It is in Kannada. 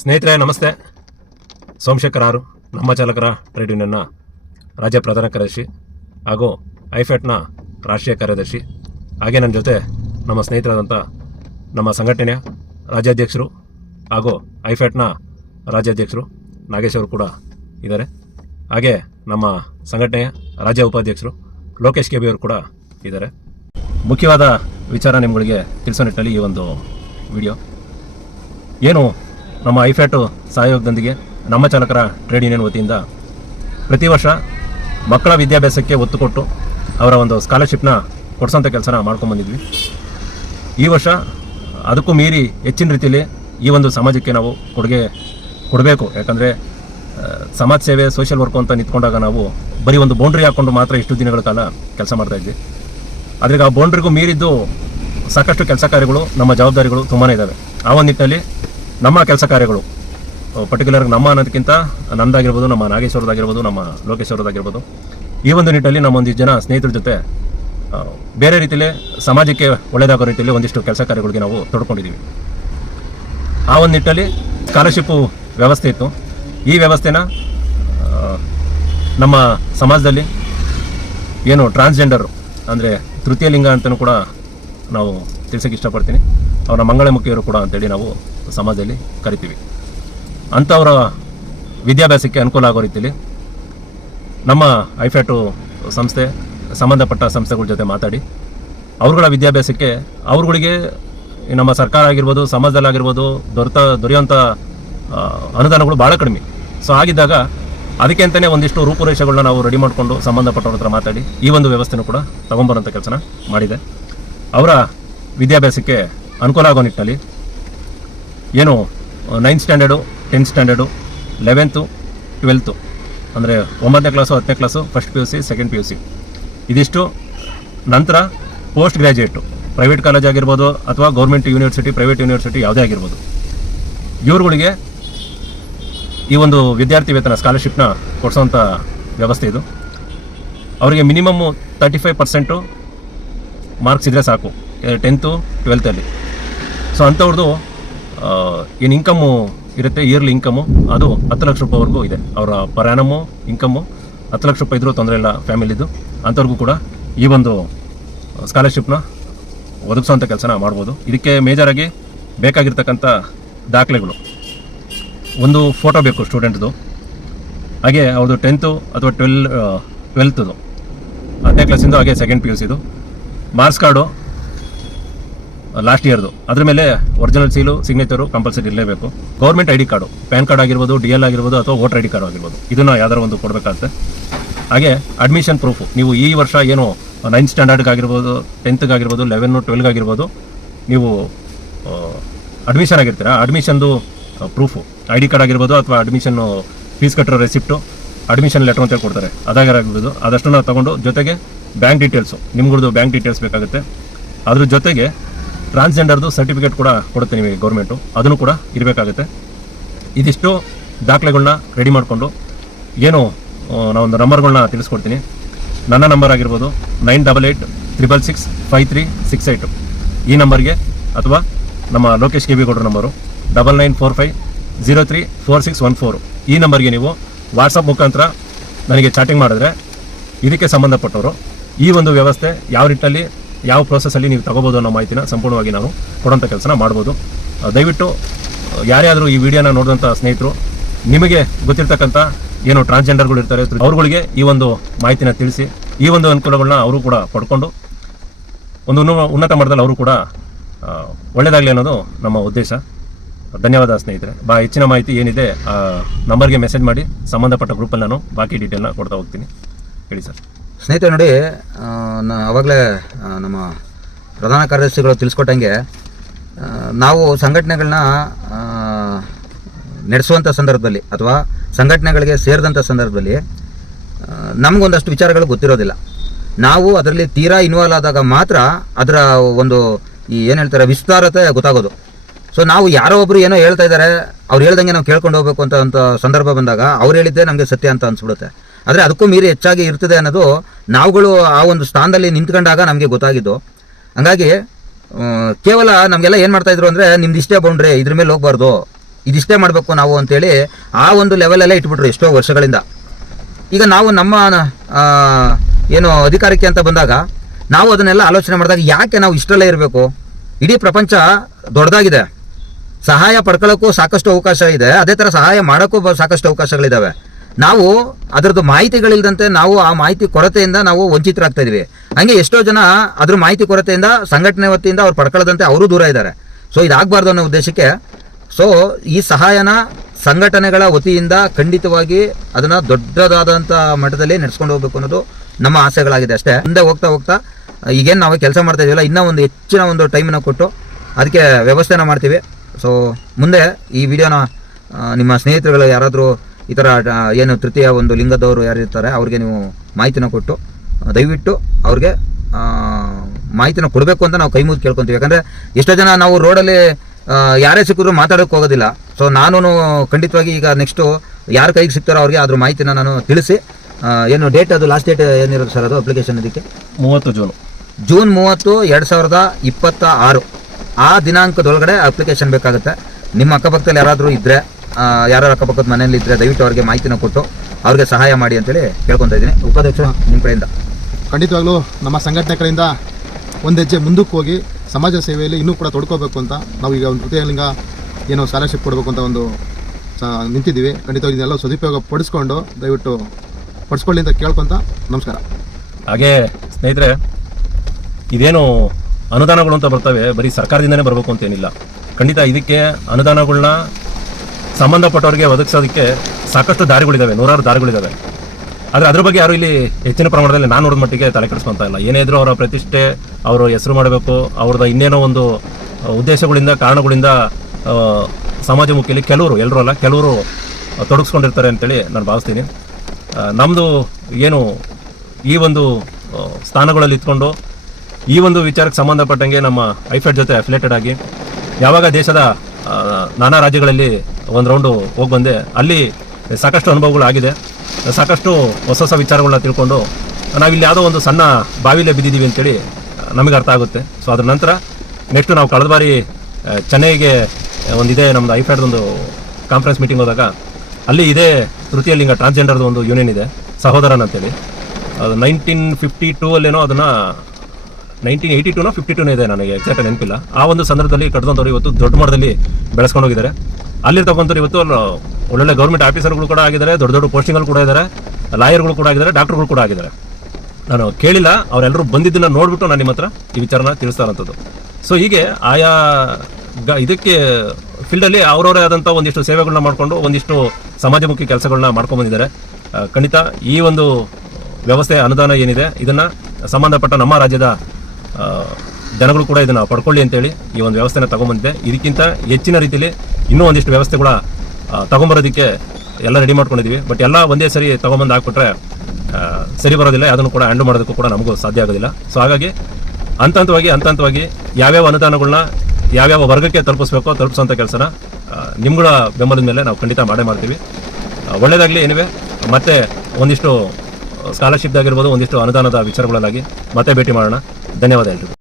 ಸ್ನೇಹಿತರೆ ನಮಸ್ತೆ. ಸೋಮಶೇಖರ್ ಆರು ನಮ್ಮ ಚಾಲಕರ ಟ್ರೇಡ್ ಯೂನಿಯನ್ನ ರಾಜ್ಯ ಪ್ರಧಾನ ಕಾರ್ಯದರ್ಶಿ ಹಾಗೂ ಐಫೆಟ್ನ ರಾಷ್ಟ್ರೀಯ ಕಾರ್ಯದರ್ಶಿ, ಹಾಗೆ ನನ್ನ ಜೊತೆ ನಮ್ಮ ಸ್ನೇಹಿತರಾದಂಥ ನಮ್ಮ ಸಂಘಟನೆಯ ರಾಜ್ಯಾಧ್ಯಕ್ಷರು ಹಾಗೂ ಐಫೆಟ್ನ ರಾಜ್ಯಾಧ್ಯಕ್ಷರು ನಾಗೇಶ್ ಅವರು ಕೂಡ ಇದ್ದಾರೆ. ಹಾಗೆ ನಮ್ಮ ಸಂಘಟನೆಯ ರಾಜ್ಯ ಉಪಾಧ್ಯಕ್ಷರು ಲೋಕೇಶ್ ಕೆ ಬಿ ಅವರು ಕೂಡ ಇದ್ದಾರೆ. ಮುಖ್ಯವಾದ ವಿಚಾರ ನಿಮ್ಮಗಳಿಗೆ ತಿಳಿಸೋ ನಿಟ್ಟಿನಲ್ಲಿ ಈ ಒಂದು ವಿಡಿಯೋ. ಏನು ನಮ್ಮ ಐಫೆಟ್ ಸಹಯೋಗದೊಂದಿಗೆ ನಮ್ಮ ಚಾಲಕರ ಟ್ರೇಡ್ ಯೂನಿಯನ್ ವತಿಯಿಂದ ಪ್ರತಿ ವರ್ಷ ಮಕ್ಕಳ ವಿದ್ಯಾಭ್ಯಾಸಕ್ಕೆ ಒತ್ತು ಕೊಟ್ಟು ಅವರ ಒಂದು ಸ್ಕಾಲರ್ಶಿಪ್ನ ಕೊಡಿಸೋಂಥ ಕೆಲಸನ ಮಾಡ್ಕೊಂಡ್ಬಂದಿದ್ವಿ. ಈ ವರ್ಷ ಅದಕ್ಕೂ ಮೀರಿ ಹೆಚ್ಚಿನ ರೀತಿಯಲ್ಲಿ ಈ ಒಂದು ಸಮಾಜಕ್ಕೆ ನಾವು ಕೊಡುಗೆ ಕೊಡಬೇಕು. ಯಾಕಂದರೆ ಸಮಾಜ ಸೇವೆ, ಸೋಷಿಯಲ್ ವರ್ಕು ಅಂತ ನಿಂತ್ಕೊಂಡಾಗ ನಾವು ಬರೀ ಒಂದು ಬೌಂಡ್ರಿ ಹಾಕ್ಕೊಂಡು ಮಾತ್ರ ಇಷ್ಟು ದಿನಗಳ ಕಾಲ ಕೆಲಸ ಮಾಡ್ತಾಯಿದ್ವಿ. ಆದರೆ ಆ ಬೌಂಡ್ರಿಗೂ ಮೀರಿದ್ದು ಸಾಕಷ್ಟು ಕೆಲಸ ಕಾರ್ಯಗಳು, ನಮ್ಮ ಜವಾಬ್ದಾರಿಗಳು ತುಂಬಾ ಇದ್ದಾವೆ. ಆ ಒಂದು ನಿಟ್ಟಿನಲ್ಲಿ ನಮ್ಮ ಕೆಲಸ ಕಾರ್ಯಗಳು ಪರ್ಟಿಕ್ಯುಲರ್ ನಮ್ಮ ಅನ್ನೋದಕ್ಕಿಂತ ನಮ್ಮದಾಗಿರ್ಬೋದು, ನಮ್ಮ ನಾಗೇಶ್ವರದಾಗಿರ್ಬೋದು, ನಮ್ಮ ಲೋಕೇಶ್ವರದಾಗಿರ್ಬೋದು, ಈ ಒಂದು ನಿಟ್ಟಿನಲ್ಲಿ ನಮ್ಮ ಒಂದಿಷ್ಟು ಜನ ಸ್ನೇಹಿತರ ಜೊತೆ ಬೇರೆ ರೀತಿಯಲ್ಲಿ ಸಮಾಜಕ್ಕೆ ಒಳ್ಳೆಯದಾಗೋ ರೀತಿಯಲ್ಲಿ ಒಂದಿಷ್ಟು ಕೆಲಸ ಕಾರ್ಯಗಳಿಗೆ ನಾವು ತೊಡ್ಕೊಂಡಿದ್ದೀವಿ. ಆ ಒಂದು ನಿಟ್ಟಲ್ಲಿ ಸ್ಕಾಲರ್ಶಿಪ್ಪು ವ್ಯವಸ್ಥೆ ಇತ್ತು. ಈ ವ್ಯವಸ್ಥೆನ ನಮ್ಮ ಸಮಾಜದಲ್ಲಿ ಏನು ಟ್ರಾನ್ಸ್ಜೆಂಡರ್ ಅಂದರೆ ತೃತೀಯ ಲಿಂಗ ಅಂತಲೂ ಕೂಡ ನಾವು ತಿಳಿಸೋಕ್ಕೆ ಇಷ್ಟಪಡ್ತೀನಿ. ಅವರ ಮಂಗಳಮುಖಿಯರು ಕೂಡ ಅಂತೇಳಿ ನಾವು ಸಮಾಜದಲ್ಲಿ ಕರಿತೀವಿ. ಅಂಥವರ ವಿದ್ಯಾಭ್ಯಾಸಕ್ಕೆ ಅನುಕೂಲ ಆಗೋ ರೀತಿಯಲ್ಲಿ ನಮ್ಮ ಐಫೆಟು ಸಂಸ್ಥೆ ಸಂಬಂಧಪಟ್ಟ ಸಂಸ್ಥೆಗಳ ಜೊತೆ ಮಾತಾಡಿ ಅವ್ರುಗಳ ವಿದ್ಯಾಭ್ಯಾಸಕ್ಕೆ ಅವ್ರುಗಳಿಗೆ ನಮ್ಮ ಸರ್ಕಾರ ಆಗಿರ್ಬೋದು, ಸಮಾಜದಲ್ಲಾಗಿರ್ಬೋದು ದೊರೆಯುವಂಥ ಅನುದಾನಗಳು ಭಾಳ ಕಡಿಮೆ. ಸೊ ಆಗಿದ್ದಾಗ ಅದಕ್ಕೆ ಅಂತಲೇ ಒಂದಿಷ್ಟು ರೂಪುರೇಷೆಗಳನ್ನ ನಾವು ರೆಡಿ ಮಾಡಿಕೊಂಡು ಸಂಬಂಧಪಟ್ಟವ್ರ ಹತ್ರ ಮಾತಾಡಿ ಈ ಒಂದು ವ್ಯವಸ್ಥೆನೂ ಕೂಡ ತೊಗೊಂಬರೋಂಥ ಕೆಲಸನ ಮಾಡಿದೆ. ಅವರ ವಿದ್ಯಾಭ್ಯಾಸಕ್ಕೆ ಅನುಕೂಲ ಆಗೋ ನಿಟ್ಟಿನಲ್ಲಿ ಏನು 9th standard, 10th standard, 11th, 12th ಅಂದರೆ 9ನೇ ಕ್ಲಾಸು, 10ನೇ class, first PUC, second PUC ಇದಿಷ್ಟು. ನಂತರ ಪೋಸ್ಟ್ ಗ್ರ್ಯಾಜುಯೇಟು ಪ್ರೈವೇಟ್ ಕಾಲೇಜ್ ಆಗಿರ್ಬೋದು ಅಥವಾ ಗೌರ್ಮೆಂಟ್ ಯೂನಿವರ್ಸಿಟಿ, ಪ್ರೈವೇಟ್ ಯೂನಿವರ್ಸಿಟಿ ಯಾವುದೇ ಆಗಿರ್ಬೋದು, ಇವ್ರುಗಳಿಗೆ ಈ ಒಂದು ವಿದ್ಯಾರ್ಥಿ ವೇತನ ಸ್ಕಾಲರ್ಶಿಪ್ನ ಕೊಡಿಸೋಂಥ ವ್ಯವಸ್ಥೆ ಇದು. ಅವರಿಗೆ ಮಿನಿಮಮ್ಮು 35% ಮಾರ್ಕ್ಸ್ ಇದ್ದರೆ ಸಾಕು 10th, 12th. ಸೊ ಅಂಥವ್ರದ್ದು ಏನು ಇನ್ಕಮ್ಮು ಇರುತ್ತೆ, ಇಯರ್ಲಿ ಇನ್ಕಮ್ಮು ಅದು 10 ಲಕ್ಷ ರೂಪಾಯಿವರೆಗೂ ಇದೆ. ಅವರ ಪರ್ ಆ್ಯನಮ್ಮು ಇನ್ಕಮ್ಮು 10 ಲಕ್ಷ ರೂಪಾಯಿ ಇದ್ರೂ ತೊಂದರೆ ಇಲ್ಲ ಫ್ಯಾಮಿಲಿದು. ಅಂಥವ್ರಿಗೂ ಕೂಡ ಈ ಒಂದು ಸ್ಕಾಲರ್ಶಿಪ್ನ ಒದಗಿಸೋಂಥ ಕೆಲಸನ ಮಾಡ್ಬೋದು. ಇದಕ್ಕೆ ಮೇಜರಾಗಿ ಬೇಕಾಗಿರ್ತಕ್ಕಂಥ ದಾಖಲೆಗಳು, ಒಂದು ಫೋಟೋ ಬೇಕು ಸ್ಟೂಡೆಂಟ್ದು, ಹಾಗೆ ಅವ್ರದ್ದು 10th ಅಥವಾ 12th 10ನೇ ಕ್ಲಾಸಿಂದು, ಹಾಗೆ ಸೆಕೆಂಡ್ PUCದು ಮಾರ್ಕ್ಸ್ ಕಾರ್ಡು ಲಾಸ್ಟ್ ಇಯರ್ದು, ಅದ್ರ ಮೇಲೆ ಒರಿಜಿನಲ್ ಸೀಲು, ಸಿಗ್ನೇಚರು ಕಂಪಲ್ಸರಿ ಇರಲೇಬೇಕು. Government ID card, PAN card ಆಗಿರ್ಬೋದು, DL ಆಗಿರ್ಬೋದು ಅಥವಾ ವೋಟರ್ ID ಕಾರ್ಡ್ ಆಗಿರ್ಬೋದು, ಇದನ್ನು ಯಾವ್ದಾರು ಒಂದು ಕೊಡಬೇಕಾಗುತ್ತೆ. ಹಾಗೆ ಅಡ್ಮಿಷನ್ ಪ್ರೂಫು, ನೀವು ಈ ವರ್ಷ ಏನು 9th ಸ್ಟ್ಯಾಂಡರ್ಡ್ಗಾಗಿರ್ಬೋದು, 10th ಆಗಿರ್ಬೋದು, 11th, 12th ಆಗಿರ್ಬೋದು ನೀವು ಅಡ್ಮಿಷನ್ ಆಗಿರ್ತೀರಾ, ಅಡ್ಮಿಷನ್ದು ಪ್ರೂಫು ID ಕಾರ್ಡ್ ಆಗಿರ್ಬೋದು ಅಥವಾ ಅಡ್ಮಿಷನ್ ಫೀಸ್ ಕಟ್ಟಿರೋ ರೆಸಿಪ್ಟು, ಅಡ್ಮಿಷನ್ ಲೆಟರ್ ಅಂತೇಳಿ ಕೊಡ್ತಾರೆ, ಅದಾಗಿರ್ಬೋದು. ಅದಷ್ಟನ್ನು ತೊಗೊಂಡು ಜೊತೆಗೆ ಬ್ಯಾಂಕ್ ಡೀಟೇಲ್ಸು, ನಿಮ್ಗಳ್ದು ಬ್ಯಾಂಕ್ ಡೀಟೇಲ್ಸ್ ಬೇಕಾಗುತ್ತೆ. ಅದ್ರ ಜೊತೆಗೆ ಟ್ರಾನ್ಸ್ಜೆಂಡರ್ದು ಸರ್ಟಿಫಿಕೇಟ್ ಕೂಡ ಕೊಡುತ್ತೆ ನಿಮಗೆ ಗೌರ್ಮೆಂಟು, ಅದನ್ನು ಕೂಡ ಇರಬೇಕಾಗುತ್ತೆ. ಇದಿಷ್ಟು ದಾಖಲೆಗಳನ್ನ ರೆಡಿ ಮಾಡಿಕೊಂಡು ಏನು ನಾವೊಂದು ನಂಬರ್ಗಳನ್ನ ತಿಳಿಸ್ಕೊಡ್ತೀನಿ. ನನ್ನ ನಂಬರ್ ಆಗಿರ್ಬೋದು 9886665368 ಈ ನಂಬರ್ಗೆ, ಅಥವಾ ನಮ್ಮ ಲೋಕೇಶ್ ಕೆ ಬಿ ಗೌಡ್ರ ನಂಬರು 9945034614 ಈ ನಂಬರ್ಗೆ ನೀವು ವಾಟ್ಸಪ್ ಮುಖಾಂತರ ನನಗೆ ಚಾಟಿಂಗ್ ಮಾಡಿದ್ರೆ ಇದಕ್ಕೆ ಸಂಬಂಧಪಟ್ಟವರು ಈ ಒಂದು ವ್ಯವಸ್ಥೆ ಯಾವ ನಿಟ್ಟಿನಲ್ಲಿ ಯಾವ ಪ್ರೋಸೆಸ್ಸಲ್ಲಿ ನೀವು ತಗೋಬೋದು ಅನ್ನೋ ಮಾಹಿತಿನ ಸಂಪೂರ್ಣವಾಗಿ ನಾವು ಕೊಡೋಂಥ ಕೆಲಸನ ಮಾಡ್ಬೋದು. ದಯವಿಟ್ಟು ಯಾರ್ಯಾದರೂ ಈ ವಿಡಿಯೋನ ನೋಡಿದಂಥ ಸ್ನೇಹಿತರು, ನಿಮಗೆ ಗೊತ್ತಿರ್ತಕ್ಕಂಥ ಏನು ಟ್ರಾನ್ಸ್ಜೆಂಡರ್ಗಳು ಇರ್ತಾರೆ ಅವ್ರುಗಳಿಗೆ ಈ ಒಂದು ಮಾಹಿತಿನ ತಿಳಿಸಿ ಈ ಒಂದು ಅನುಕೂಲಗಳನ್ನ ಅವರು ಕೂಡ ಪಡ್ಕೊಂಡು ಒಂದು ಉನ್ನತ ಮಟ್ಟದಲ್ಲಿ ಅವರು ಕೂಡ ಒಳ್ಳೆಯದಾಗಲಿ ಅನ್ನೋದು ನಮ್ಮ ಉದ್ದೇಶ. ಧನ್ಯವಾದ ಸ್ನೇಹಿತರೆ. ಹೆಚ್ಚಿನ ಮಾಹಿತಿ ಏನಿದೆ ಆ ನಂಬರ್ಗೆ ಮೆಸೇಜ್ ಮಾಡಿ, ಸಂಬಂಧಪಟ್ಟ ಗ್ರೂಪಲ್ಲಿ ನಾನು ಬಾಕಿ ಡೀಟೇಲ್ನ ಕೊಡ್ತಾ ಹೋಗ್ತೀನಿ. ಹೇಳಿ ಸರ್. ಸ್ನೇಹಿತರೆ ನೋಡಿ, ಆವಾಗಲೇ ನಮ್ಮ ಪ್ರಧಾನ ಕಾರ್ಯದರ್ಶಿಗಳು ತಿಳಿಸ್ಕೊಟ್ಟಂಗೆ ನಾವು ಸಂಘಟನೆಗಳನ್ನ ನಡೆಸುವಂಥ ಸಂದರ್ಭದಲ್ಲಿ ಅಥವಾ ಸಂಘಟನೆಗಳಿಗೆ ಸೇರಿದಂಥ ಸಂದರ್ಭದಲ್ಲಿ ನಮಗೊಂದಷ್ಟು ವಿಚಾರಗಳು ಗೊತ್ತಿರೋದಿಲ್ಲ. ನಾವು ಅದರಲ್ಲಿ ತೀರಾ ಇನ್ವಾಲ್ವ್ ಆದಾಗ ಮಾತ್ರ ಅದರ ಒಂದು ಏನು ಹೇಳ್ತಾರೆ ವಿಸ್ತಾರತೆ ಗೊತ್ತಾಗೋದು. ಸೊ ನಾವು ಯಾರೋ ಒಬ್ಬರು ಏನೋ ಹೇಳ್ತಾ ಇದ್ದಾರೆ, ಅವ್ರು ಹೇಳ್ದಂಗೆ ನಾವು ಕೇಳ್ಕೊಂಡು ಹೋಗ್ಬೇಕು ಅಂತ ಸಂದರ್ಭ ಬಂದಾಗ ಅವ್ರು ಹೇಳಿದ್ದೆ ನಮಗೆ ಸತ್ಯ ಅಂತ ಅನ್ಸ್ಬಿಡುತ್ತೆ. ಆದರೆ ಅದಕ್ಕೂ ಮೀರಿ ಹೆಚ್ಚಾಗಿ ಇರ್ತದೆ ಅನ್ನೋದು ನಾವುಗಳು ಆ ಒಂದು ಸ್ಥಾನದಲ್ಲಿ ನಿಂತ್ಕೊಂಡಾಗ ನಮಗೆ ಗೊತ್ತಾಗಿದ್ದು. ಹಂಗಾಗಿ ಕೇವಲ ನಮಗೆಲ್ಲ ಏನು ಮಾಡ್ತಾಯಿದ್ರು ಅಂದರೆ, ನಿಮ್ದು ಇಷ್ಟೇ ಬೌಂಡ್ರಿ, ಇದ್ರ ಮೇಲೆ ಹೋಗ್ಬಾರ್ದು, ಇದಿಷ್ಟೇ ಮಾಡಬೇಕು ನಾವು ಅಂತೇಳಿ ಆ ಒಂದು ಲೆವೆಲಲ್ಲೇ ಇಟ್ಬಿಟ್ರು ಎಷ್ಟೋ ವರ್ಷಗಳಿಂದ. ಈಗ ನಾವು ನಮ್ಮ ಏನು ಅಧಿಕಾರಕ್ಕೆ ಅಂತ ಬಂದಾಗ ನಾವು ಅದನ್ನೆಲ್ಲ ಆಲೋಚನೆ ಮಾಡಿದಾಗ ಯಾಕೆ ನಾವು ಇಷ್ಟರಲ್ಲೇ ಇರಬೇಕು? ಇಡೀ ಪ್ರಪಂಚ ದೊಡ್ಡದಾಗಿದೆ, ಸಹಾಯ ಪಡ್ಕೊಳ್ಳೋಕ್ಕೂ ಸಾಕಷ್ಟು ಅವಕಾಶ ಇದೆ, ಅದೇ ಥರ ಸಹಾಯ ಮಾಡೋಕ್ಕೂ ಸಾಕಷ್ಟು ಅವಕಾಶಗಳಿದ್ದಾವೆ. ನಾವು ಅದರದ್ದು ಮಾಹಿತಿಗಳಿಲ್ದಂತೆ ನಾವು ಆ ಮಾಹಿತಿ ಕೊರತೆಯಿಂದ ನಾವು ವಂಚಿತರಾಗ್ತಾ ಇದೀವಿ. ಹಂಗೆ ಎಷ್ಟೋ ಜನ ಅದ್ರ ಮಾಹಿತಿ ಕೊರತೆಯಿಂದ ಸಂಘಟನೆ ವತಿಯಿಂದ ಅವ್ರು ಪಡ್ಕೊಳ್ಳೋದಂತೆ ಅವರು ದೂರ ಇದ್ದಾರೆ. ಸೊ ಇದಾಗಬಾರ್ದು ಅನ್ನೋ ಉದ್ದೇಶಕ್ಕೆ ಸೊ ಈ ಸಹಾಯನ ಸಂಘಟನೆಗಳ ವತಿಯಿಂದ ಖಂಡಿತವಾಗಿ ಅದನ್ನು ದೊಡ್ಡದಾದಂಥ ಮಟ್ಟದಲ್ಲಿ ನಡೆಸ್ಕೊಂಡು ಹೋಗ್ಬೇಕು ಅನ್ನೋದು ನಮ್ಮ ಆಸೆಗಳಾಗಿದೆ ಅಷ್ಟೇ. ಮುಂದೆ ಹೋಗ್ತಾ ಹೋಗ್ತಾ ಈಗೇನು ನಾವು ಕೆಲಸ ಮಾಡ್ತಾ ಇದೀವಲ್ಲ, ಇನ್ನೂ ಒಂದು ಹೆಚ್ಚಿನ ಒಂದು ಟೈಮನ್ನು ಕೊಟ್ಟು ಅದಕ್ಕೆ ವ್ಯವಸ್ಥೆನ ಮಾಡ್ತೀವಿ. ಸೊ ಮುಂದೆ ಈ ವಿಡಿಯೋನ ನಿಮ್ಮ ಸ್ನೇಹಿತರುಗಳು ಯಾರಾದರೂ ಈ ಥರ ಏನು ತೃತೀಯ ಒಂದು ಲಿಂಗದವರು ಯಾರು ಇರ್ತಾರೆ ಅವ್ರಿಗೆ ನೀವು ಮಾಹಿತಿನ ಕೊಟ್ಟು ದಯವಿಟ್ಟು ಅವ್ರಿಗೆ ಮಾಹಿತಿನ ಕೊಡಬೇಕು ಅಂತ ನಾವು ಕೈ ಮುಗಿದು ಕೇಳ್ಕೊತೀವಿ. ಯಾಕಂದರೆ ಎಷ್ಟೋ ಜನ ನಾವು ರೋಡಲ್ಲಿ ಯಾರೇ ಸಿಕ್ಕಿದ್ರು ಮಾತಾಡೋಕ್ಕೆ ಹೋಗೋದಿಲ್ಲ. ಸೊ ನಾನು ಖಂಡಿತವಾಗಿ ಈಗ ನೆಕ್ಸ್ಟು ಯಾರು ಕೈಗೆ ಸಿಗ್ತಾರೋ ಅವ್ರಿಗೆ ಅದ್ರ ಮಾಹಿತಿನ ನಾನು ತಿಳಿಸಿ, ಏನು ಡೇಟ್ ಅದು ಲಾಸ್ಟ್ ಡೇಟ್ ಏನಿರುತ್ತೆ ಸರ್ ಅದು ಅಪ್ಲಿಕೇಶನ್ ಇದಕ್ಕೆ? 30 ಜೂನ್ 30, 2026 ಆ ದಿನಾಂಕದೊಳಗಡೆ ಅಪ್ಲಿಕೇಶನ್ ಬೇಕಾಗುತ್ತೆ. ನಿಮ್ಮ ಅಕ್ಕಪಕ್ಕದಲ್ಲಿ ಯಾರಾದರೂ ಇದ್ದರೆ, ಯಾರು ಅಕ್ಕಪಕ್ಕದ ಮನೆಯಲ್ಲಿ ಇದ್ದರೆ ದಯವಿಟ್ಟು ಅವ್ರಿಗೆ ಮಾಹಿತಿನ ಕೊಟ್ಟು ಅವ್ರಿಗೆ ಸಹಾಯ ಮಾಡಿ ಅಂತೇಳಿ ಕೇಳ್ಕೊತಾ ಇದ್ದೀನಿ. ಉಪಾಧ್ಯಕ್ಷ ನಿಮ್ಮ ಕಡೆಯಿಂದ ಖಂಡಿತವಾಗ್ಲೂ ನಮ್ಮ ಸಂಘಟನೆ ಕಡೆಯಿಂದ ಒಂದು ಹೆಜ್ಜೆ ಮುಂದಕ್ಕೆ ಹೋಗಿ ಸಮಾಜ ಸೇವೆಯಲ್ಲಿ ಇನ್ನೂ ಕೂಡ ತೊಡ್ಕೋಬೇಕು ಅಂತ ನಾವು ಈಗ ಒಂದು ತೃತೀಯ ಲಿಂಗ ಏನೋ ಸ್ಕಾಲರ್ಶಿಪ್ ಕೊಡಬೇಕು ಅಂತ ಒಂದು ನಿಂತಿದ್ದೀವಿ. ಖಂಡಿತವಾಗಿ ಇದನ್ನೆಲ್ಲ ಸದುಪಯೋಗ ಪಡಿಸ್ಕೊಂಡು ದಯವಿಟ್ಟು ಪಡಿಸ್ಕೊಳ್ಳಿ ಅಂತ ಕೇಳ್ಕೊತ ನಮಸ್ಕಾರ. ಹಾಗೆ ಸ್ನೇಹಿತರೆ, ಇದೇನು ಅನುದಾನಗಳು ಅಂತ ಬರ್ತವೆ ಬರೀ ಸರ್ಕಾರದಿಂದನೇ ಬರಬೇಕು ಅಂತೇನಿಲ್ಲ. ಖಂಡಿತ ಇದಕ್ಕೆ ಅನುದಾನಗಳನ್ನ ಸಂಬಂಧಪಟ್ಟವ್ರಿಗೆ ಒದಗಿಸೋದಕ್ಕೆ ಸಾಕಷ್ಟು ದಾರಿಗಳಿದ್ದಾವೆ, ನೂರಾರು ದಾರಿಗಳಿದ್ದಾವೆ. ಆದರೆ ಅದ್ರ ಬಗ್ಗೆ ಯಾರು ಇಲ್ಲಿ ಹೆಚ್ಚಿನ ಪ್ರಮಾಣದಲ್ಲಿ ನಾನು ನೋಡಿದ ಮಟ್ಟಿಗೆ ತಲೆ ಕೆಡಿಸ್ಕೊಂತ ಇಲ್ಲ. ಏನೇ ಇದ್ರೂ ಅವರ ಪ್ರತಿಷ್ಠೆ, ಅವರು ಹೆಸರು ಮಾಡಬೇಕು, ಅವ್ರದ್ದು ಇನ್ನೇನೋ ಒಂದು ಉದ್ದೇಶಗಳಿಂದ ಕಾರಣಗಳಿಂದ ಸಮಾಜಮುಖಿಯಲ್ಲಿ ಕೆಲವರು, ಎಲ್ಲರೂ ಅಲ್ಲ ಕೆಲವರು ತೊಡಗಿಸ್ಕೊಂಡಿರ್ತಾರೆ ಅಂತೇಳಿ ನಾನು ಭಾವಿಸ್ತೀನಿ. ನಮ್ಮದು ಏನು ಈ ಒಂದು ಸ್ಥಾನಗಳಲ್ಲಿ ಇಟ್ಕೊಂಡು ಈ ಒಂದು ವಿಚಾರಕ್ಕೆ ಸಂಬಂಧಪಟ್ಟಂಗೆ ನಮ್ಮ ಐಫೆಡ್ ಜೊತೆ ಅಫಿಲೇಟೆಡ್ ಆಗಿ ಯಾವಾಗ ದೇಶದ ನಾನಾ ರಾಜ್ಯಗಳಲ್ಲಿ ಒಂದು ರೌಂಡು ಹೋಗಿ ಬಂದೆ, ಅಲ್ಲಿ ಸಾಕಷ್ಟು ಅನುಭವಗಳಾಗಿದೆ, ಸಾಕಷ್ಟು ಹೊಸ ಹೊಸ ವಿಚಾರಗಳನ್ನ ತಿಳ್ಕೊಂಡು ನಾವಿಲ್ಲಿ ಯಾವುದೋ ಒಂದು ಸಣ್ಣ ಬಾವಿಲೇ ಬಿದ್ದಿದ್ದೀವಿ ಅಂತೇಳಿ ನಮಗೆ ಅರ್ಥ ಆಗುತ್ತೆ. ಸೊ ಅದ್ರ ನಂತರ ನೆಕ್ಸ್ಟು ನಾವು ಕಳೆದ ಬಾರಿ ಚೆನ್ನೈಗೆ ಒಂದಿದೆ ನಮ್ಮದು ಐಫ್ಯಾಡ್ದೊಂದು ಕಾನ್ಫರೆನ್ಸ್ ಮೀಟಿಂಗ್ ಹೋದಾಗ ಅಲ್ಲಿ ಇದೇ ತೃತೀಯ ಲಿಂಗ ಟ್ರಾನ್ಸ್ಜೆಂಡರ್ದು ಒಂದು ಯೂನಿಯನ್ ಇದೆ, ಸಹೋದರನ್ ಅಂತೇಳಿ. ಅದು 1952 ಅದನ್ನು 1982 52 ಇದೆ, ನನಗೆ ಎಕ್ಸಾಕ್ಟ್ ನೆನಪಿಲ್ಲ. ಆ ಒಂದು ಸಂದರ್ಭದಲ್ಲಿ ಕಟ್ಟಿದಂಥವ್ರು ಇವತ್ತು ದೊಡ್ಡ ಮಟ್ಟದಲ್ಲಿ ಬೆಳೆಸ್ಕೊಂಡು ಹೋಗಿದ್ದಾರೆ. ಅಲ್ಲಿರ್ತಕ್ಕಂಥವ್ರು ಇವತ್ತು ಒಳ್ಳೊಳ್ಳೆ ಗೌರ್ಮೆಂಟ್ ಆಫೀಸರ್ಗಳು ಕೂಡ ಆಗಿದ್ದಾರೆ, ದೊಡ್ಡ ದೊಡ್ಡ ಪೋಸ್ಟಿಂಗ್ಗಳು ಕೂಡ ಇದ್ದಾರೆ, ಲಾಯರ್ಗಳು ಕೂಡ ಆಗಿದ್ದಾರೆ, ಡಾಕ್ಟರ್ಗಳು ಕೂಡ ಆಗಿದ್ದಾರೆ. ನಾನು ಕೇಳಿಲ್ಲ, ಅವರೆಲ್ಲರೂ ಬಂದಿದ್ದನ್ನು ನೋಡಿಬಿಟ್ಟು ನಾನು ನಿಮ್ಮ ಹತ್ರ ಈ ವಿಚಾರನ ತಿಳಿಸ್ತಾ ಇರೋಂಥದ್ದು. ಸೊ ಹೀಗೆ ಆಯಾ ಇದಕ್ಕೆ ಫೀಲ್ಡಲ್ಲಿ ಅವರವರೇ ಆದಂಥ ಒಂದಿಷ್ಟು ಸೇವೆಗಳನ್ನ ಮಾಡಿಕೊಂಡು ಒಂದಿಷ್ಟು ಸಮಾಜಮುಖಿ ಕೆಲಸಗಳನ್ನ ಮಾಡ್ಕೊಂಡ್ಬಂದಿದ್ದಾರೆ. ಖಂಡಿತ ಈ ಒಂದು ವ್ಯವಸ್ಥೆ ಅನುದಾನ ಏನಿದೆ ಇದನ್ನು ಸಂಬಂಧಪಟ್ಟ ನಮ್ಮ ರಾಜ್ಯದ ಜನಗಳು ಕೂಡ ಇದನ್ನು ಪಡ್ಕೊಳ್ಳಿ ಅಂತೇಳಿ ಈ ಒಂದು ವ್ಯವಸ್ಥೆನ ತೊಗೊಂಬಂದಿದೆ. ಇದಕ್ಕಿಂತ ಹೆಚ್ಚಿನ ರೀತಿಯಲ್ಲಿ ಇನ್ನೂ ಒಂದಿಷ್ಟು ವ್ಯವಸ್ಥೆಗಳ ತೊಗೊಂಬರೋದಕ್ಕೆ ಎಲ್ಲ ರೆಡಿ ಮಾಡ್ಕೊಂಡಿದ್ದೀವಿ. ಬಟ್ ಎಲ್ಲ ಒಂದೇ ಸರಿ ತೊಗೊಂಬಂದು ಹಾಕ್ಬಿಟ್ರೆ ಸರಿ ಬರೋದಿಲ್ಲ, ಅದನ್ನು ಕೂಡ ಹ್ಯಾಂಡಲ್ ಮಾಡೋದಕ್ಕೂ ಕೂಡ ನಮಗೂ ಸಾಧ್ಯ ಆಗೋದಿಲ್ಲ. ಸೊ ಹಾಗಾಗಿ ಹಂತವಾಗಿ ಯಾವ್ಯಾವ ಅನುದಾನಗಳನ್ನ ಯಾವ್ಯಾವ ವರ್ಗಕ್ಕೆ ತಲುಪಿಸ್ಬೇಕೋ ತಲುಪಿಸೋಂಥ ಕೆಲಸನ ನಿಮ್ಗಳ ಬೆಂಬಲದ ಮೇಲೆ ನಾವು ಖಂಡಿತ ಮಾಡೇ ಮಾಡ್ತೀವಿ. ಒಳ್ಳೆಯದಾಗಲಿ. ಏನಿವೆ ಮತ್ತೆ ಒಂದಿಷ್ಟು ಸ್ಕಾಲರ್ಶಿಪ್ ಆಗಿರ್ಬೋದು, ಒಂದಿಷ್ಟು ಅನುದಾನದ ವಿಚಾರಗಳಲ್ಲಾಗಿ ಮತ್ತೆ ಭೇಟಿ ಮಾಡೋಣ. ಧನ್ಯವಾದ ಎಲ್ರಿಗೂ.